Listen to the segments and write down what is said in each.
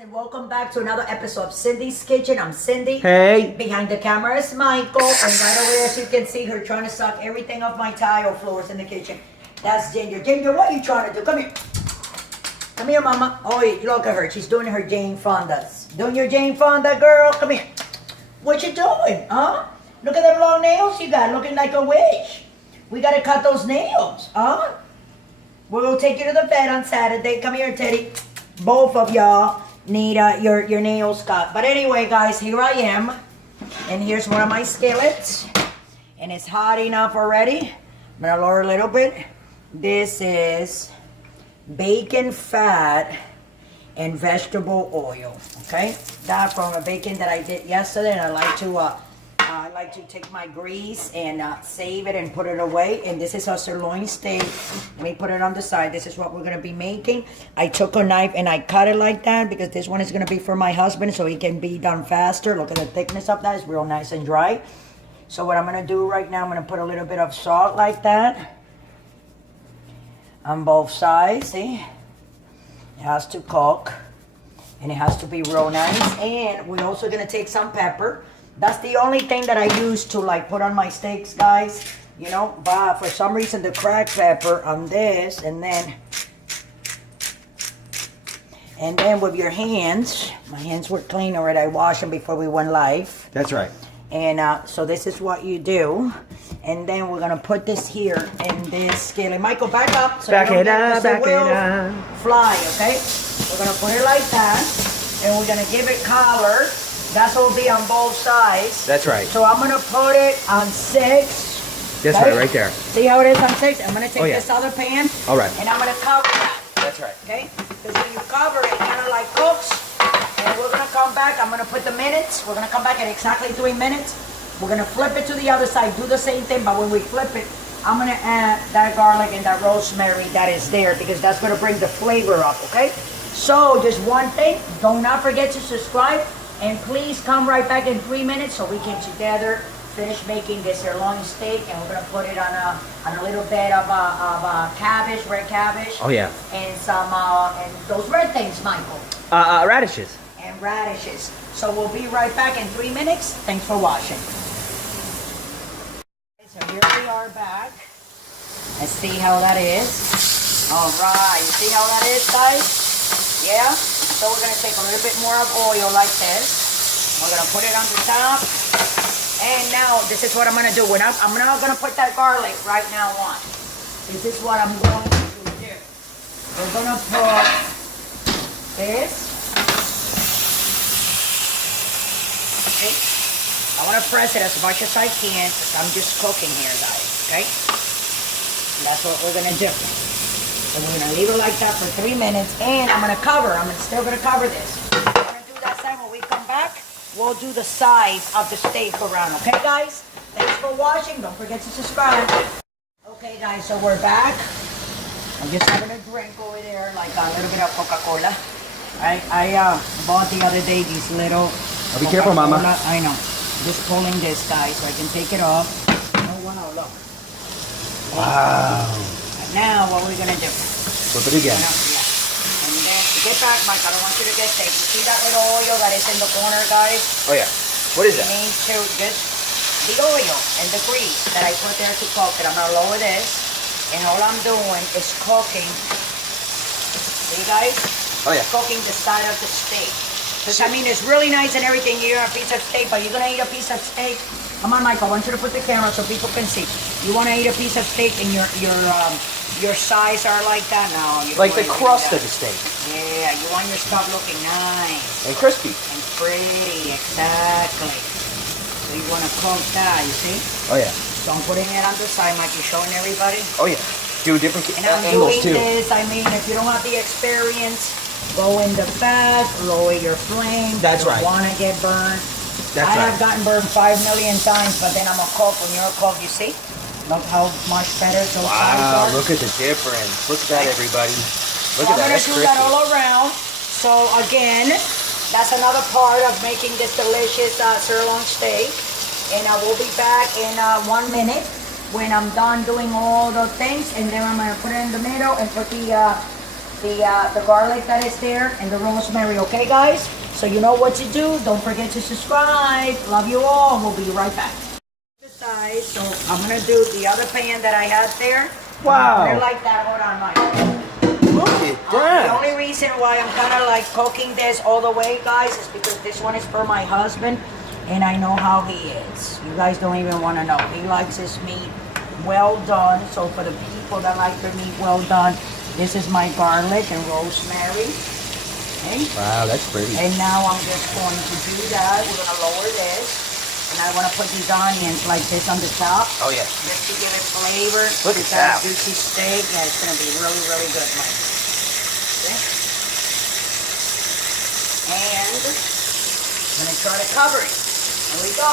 And welcome back to another episode of Cindy's Kitchen. I'm Cindy. Hey. Behind the camera is Michael. And right over there, as you can see, her trying to suck everything off my tile floors in the kitchen. That's Ginger. Ginger, what are you trying to do? Come here. Come here, Mama. Oh, look at her. She's doing her Jane Fonda's. Doing your Jane Fonda, girl. Come here. What you doing, huh? Look at them long nails you got, looking like a witch. We got to cut those nails, huh? We'll take you to the vet on Saturday. Come here, Teddy. Both of y'all need your nails cut. But anyway, guys, here I am. And here's one of my skillets. And it's hot enough already. I'm going to lower a little bit. This is bacon fat and vegetable oil. Okay? That from a bacon that I did yesterday. And I like to take my grease and save it and put it away. And this is our sirloin steak. Let me put it on the side. This is what we're going to be making. I took a knife and I cut it like that because this one is going to be for my husband so he can be done faster. Look at the thickness of that. It's real nice and dry. So what I'm going to do right now, I'm going to put a little bit of salt like that on both sides. See? It has to cook. And it has to be real nice. And we're also going to take some pepper. That's the only thing that I use to like put on my steaks, guys. You know, but for some reason the cracked pepper on this, and then with your hands, my hands were clean already. I washed them before we went live. That's right. And so this is what you do. And then we're gonna put this here in this skillet. Michael, back up. So back it up, back it up. Fly, okay? We're gonna put it like that, and we're gonna give it color. That's what will be on both sides. That's right. So I'm going to put it on 6. That's right there. See how it is on 6? I'm going to take this other pan. All right. And I'm going to cover that. That's right. Okay? Because when you cover it, it kind of like cooks. And we're going to come back. I'm going to put the minutes. We're going to come back at exactly 3 minutes. We're going to flip it to the other side. Do the same thing. But when we flip it, I'm going to add that garlic and that rosemary that is there. Because that's going to bring the flavor up. Okay? So just one thing. Do not forget to subscribe. And please come right back in 3 minutes so we can together finish making this sirloin steak. And we're going to put it on a little bit of cabbage, red cabbage. Oh, yeah. And some, and those red things, Michael. Radishes. And radishes. So we'll be right back in 3 minutes. Thanks for watching. So here we are back. Let's see how that is. All right. You see how that is, guys? Yeah? So we're going to take a little bit more of oil like this. We're going to put it on the top. And now, this is what I'm going to do. I'm not going to put that garlic right now on. This is what I'm going to do. We're going to put this. Okay. I want to press it as much as I can because I'm just cooking here, guys. Okay? And that's what we're going to do. And we're going to leave it like that for 3 minutes. And I'm going to cover. I'm still going to cover this. We're going to do that side. When we come back, we'll do the sides of the steak around. Okay, guys? Thanks for watching. Don't forget to subscribe. Okay, guys. So we're back. I'm just having a drink over there, like a little bit of Coca-Cola. I bought the other day these little... Oh, be careful, Mama. I know. Just pulling this, guys, so I can take it off. Oh, wow. Look. Wow. Now, what are we going to do? Flip it again. And then, get back, Mike. I don't want you to get sick. You see that little oil that is in the corner, guys? Oh, yeah. What is that? You need to just, the oil and the grease that I put there to cook it. I'm going to lower this. And all I'm doing is cooking. See, guys? Oh, yeah. Cooking the side of the steak. Because, I mean, it's really nice and everything. You eat a piece of steak, but you're going to eat a piece of steak. Come on, Mike. I want you to put the camera so people can see. You want to eat a piece of steak and your sides are like that? No. You like the crust of the steak. Yeah, you want your stuff looking nice. And crispy. And pretty, exactly. So you want to cook that, you see? Oh, yeah. So I'm putting it on the side, Mike. You showing everybody? Oh, yeah. Do different and I'm angles, doing too. This, I mean, if you don't have the experience, go in the back, lower your flame. That's right. You don't want to get burned. That's right. I have gotten burned 5 million times, but then I'm a cook. When you're a cook, you see? Look how much better those sides are. Wow, look at the difference. Look at that, everybody. Look at that. I'm going to do that all around. So, again, that's another part of making this delicious sirloin steak. And I will be back in 1 minute when I'm done doing all the things. And then I'm going to put it in the middle and put the the garlic that is there and the rosemary, okay guys? So you know what to do. Don't forget to subscribe. Love you all. We'll be right back. So I'm gonna do the other pan that I had there. Wow. Put it like that. Hold on, Mike. Look at The that. only reason why I'm kind of like cooking this all the way, guys, is because this one is for my husband, and I know how he is. You guys don't even want to know. He likes his meat well done. So for the people that like their meat well done, this is my garlic and rosemary. Okay? Wow, that's pretty. And now I'm just going to do that. We're going to lower this. And I want to put these onions like this on the top. Oh yeah. Just to give it flavor. Look at that. that. Juicy steak. Yeah, it's going to be really, really good, Mike. Okay. And I'm going to try to cover it. There we go.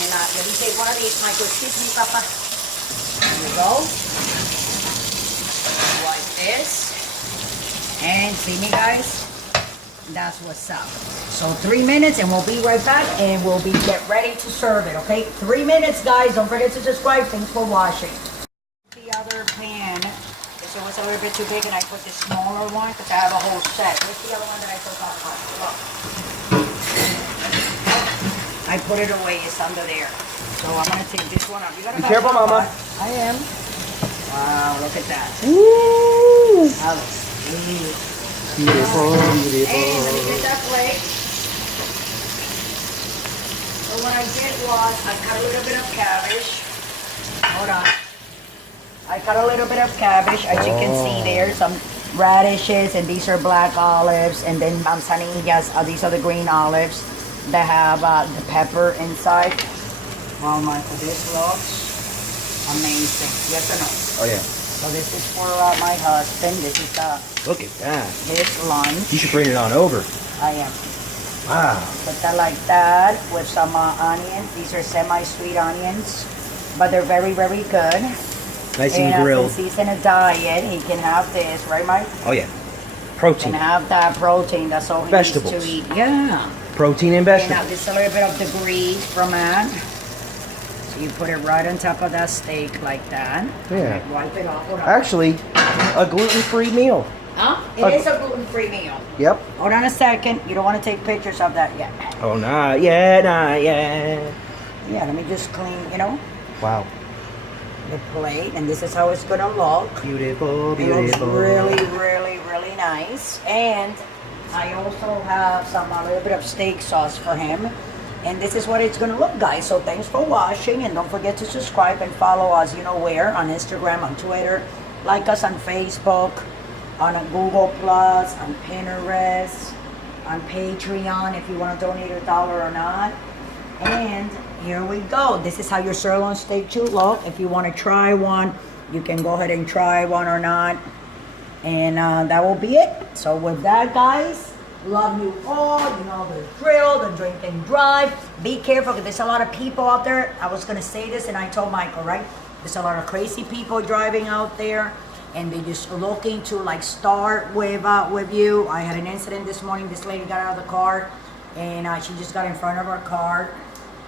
And let me take one of these, Michael. Excuse me, Papa. There we go. Like this. And see me, guys? That's what's up. So 3 minutes and we'll be right back and we'll be get ready to serve it, okay? 3 minutes, guys. Don't forget to subscribe. Thanks for watching. The other pan, this was a little bit too big and I put the smaller one because I have a whole set. Where's the other one that I took off? Look. I put it away. It's under there. So I'm going to take this one up. You gotta be careful, Mama. I am. Wow, look at that. Woo! That looks sweet. Beautiful, beautiful. Hey, let me get that plate. So what I did was I cut a little bit of cabbage. Hold on. I cut a little bit of cabbage, as you can see there. Some radishes, and these are black olives, and then manzanillas. These are the green olives that have the pepper inside. Wow, Michael, this looks amazing. Yes or no? Oh yeah. So this is for my husband. This is Look at that. his lunch. You should bring it on over. I am. Wow. Put that like that with some onions. These are semi-sweet onions, but they're very, very good. Nice and grilled. Since he's in a diet, he can have this, right, Mike? Oh yeah. Can Protein. have that protein. That's all he Vegetables. needs to eat. Yeah. Protein and And vegetables. now just a little bit of the grease from that. So you put it right on top of that steak like that. Yeah. And wipe it off. Hold on. Actually, a gluten-free meal. Huh? It is a gluten-free meal. Yep. Hold on a second. You don't want to take pictures of that yet. Oh, not yet, not yet. Yeah, let me just clean, Wow. the plate. And this is how it's going to look. Beautiful, It looks beautiful. really, really, really nice. And I also have a little bit of steak sauce for him. And this is what it's going to look, guys. So thanks for watching. And don't forget to subscribe and follow us, you know where, on Instagram, on Twitter. Like us on Facebook, on Google+, on Pinterest, on Patreon, if you want to donate $1 or not. And here we go. This is how your sirloin steak should look. If you want to try one, you can go ahead and try one or not. And that will be it. So with that, guys, love you all. You know the drill, the drink and drive. Be careful because there's a lot of people out there. I was going to say this and I told Michael, right? There's a lot of crazy people driving out there. And they're just looking to like start with you. I had an incident this morning. This lady got out of the car and she just got in front of our car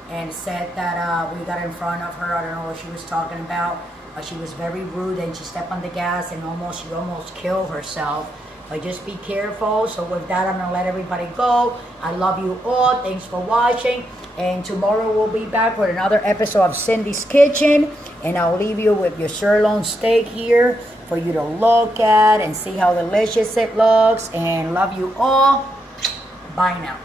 and said that we got in front of her. I don't know what she was talking about, but she was very rude and she stepped on the gas and she almost killed herself. But just be careful. So with that, I'm gonna let everybody go. I love you all. Thanks for watching. And tomorrow we'll be back with another episode of Cindy's Kitchen. And I'll leave you with your sirloin steak here for you to look at and see how delicious it looks. And love you all. Bye now.